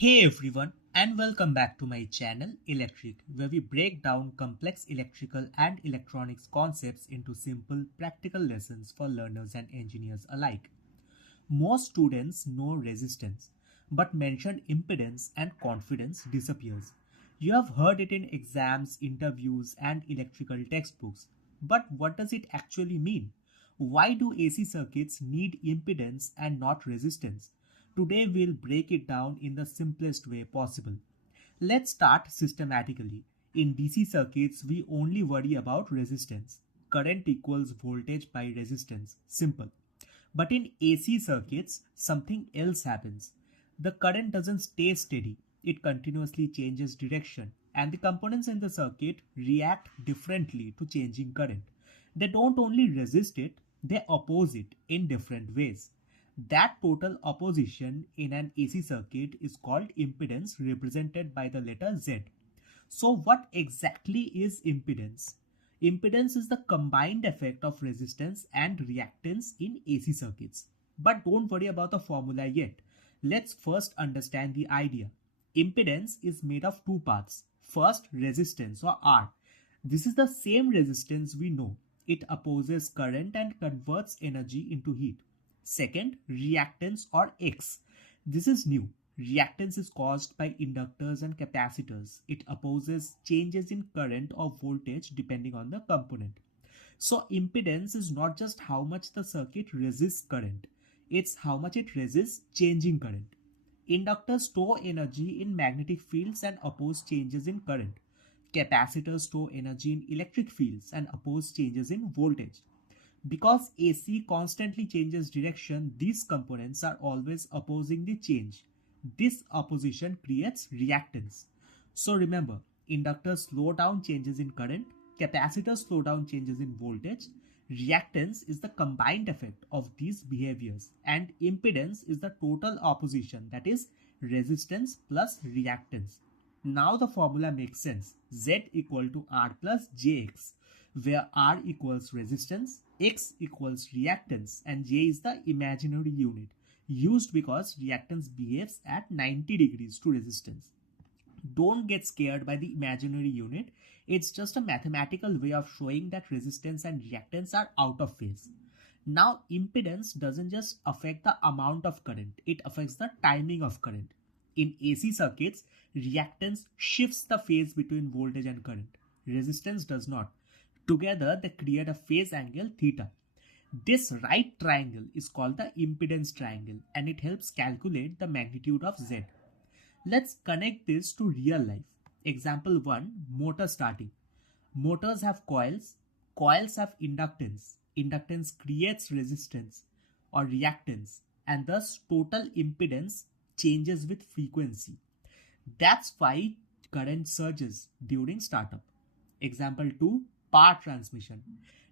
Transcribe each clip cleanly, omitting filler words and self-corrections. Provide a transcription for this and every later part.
Hey everyone, and welcome back to my channel Electric, where we break down complex electrical and electronics concepts into simple, practical lessons for learners and engineers alike. Most students know resistance, but mention impedance and confidence disappears. You have heard it in exams, interviews, and electrical textbooks. But what does it actually mean? Why do AC circuits need impedance and not resistance? Today we'll break it down in the simplest way possible. Let's start systematically. In DC circuits, we only worry about resistance. Current equals voltage by resistance. Simple. But in AC circuits, something else happens. The current doesn't stay steady, it continuously changes direction, and the components in the circuit react differently to changing current. They don't only resist it, they oppose it in different ways. That total opposition in an AC circuit is called impedance, represented by the letter Z. So, what exactly is impedance? Impedance is the combined effect of resistance and reactance in AC circuits. But don't worry about the formula yet. Let's first understand the idea. Impedance is made of two parts. First, resistance or R. This is the same resistance we know. It opposes current and converts energy into heat. Second, reactance or X. This is new. Reactance is caused by inductors and capacitors. It opposes changes in current or voltage depending on the component. So impedance is not just how much the circuit resists current, it's how much it resists changing current. Inductors store energy in magnetic fields and oppose changes in current. Capacitors store energy in electric fields and oppose changes in voltage. Because AC constantly changes direction, these components are always opposing the change. This opposition creates reactance. So remember, inductors slow down changes in current, capacitors slow down changes in voltage. Reactance is the combined effect of these behaviors, and impedance is the total opposition, that is, resistance plus reactance. Now the formula makes sense. Z equal to R plus Jx, where R equals resistance, X equals reactance, and J is the imaginary unit used because reactance behaves at 90 degrees to resistance. Don't get scared by the imaginary unit. It's just a mathematical way of showing that resistance and reactance are out of phase. Now, impedance doesn't just affect the amount of current, it affects the timing of current. In AC circuits, reactance shifts the phase between voltage and current. Resistance does not. Together, they create a phase angle theta. This right triangle is called the impedance triangle, and it helps calculate the magnitude of Z. Let's connect this to real life. Example 1, motor starting. Motors have coils. Coils have inductance. Inductance creates resistance or reactance, and thus total impedance changes with frequency. That's why current surges during startup. Example 2, power transmission.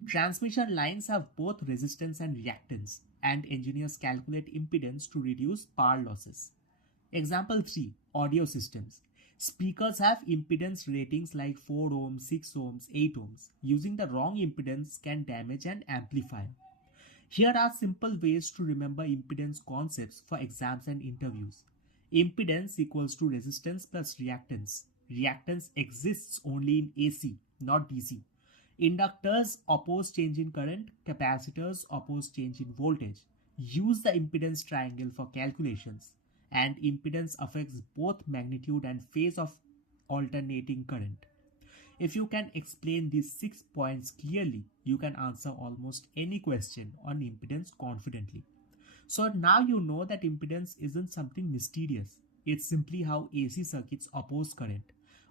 Transmission lines have both resistance and reactance, and engineers calculate impedance to reduce power losses. Example 3, audio systems. Speakers have impedance ratings like 4 ohms, 6 ohms, 8 ohms. Using the wrong impedance can damage an amplifier. Here are simple ways to remember impedance concepts for exams and interviews. Impedance equals to resistance plus reactance. Reactance exists only in AC, not DC. Inductors oppose change in current, capacitors oppose change in voltage. Use the impedance triangle for calculations, and impedance affects both magnitude and phase of alternating current. If you can explain these 6 points clearly, you can answer almost any question on impedance confidently. So now you know that impedance isn't something mysterious. It's simply how AC circuits oppose current.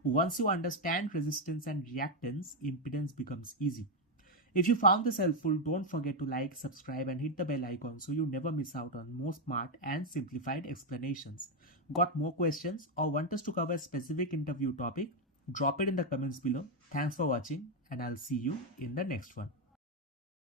Once you understand resistance and reactance, impedance becomes easy. If you found this helpful, don't forget to like, subscribe, and hit the bell icon so you never miss out on more smart and simplified explanations. Got more questions or want us to cover a specific interview topic? Drop it in the comments below. Thanks for watching, and I'll see you in the next one.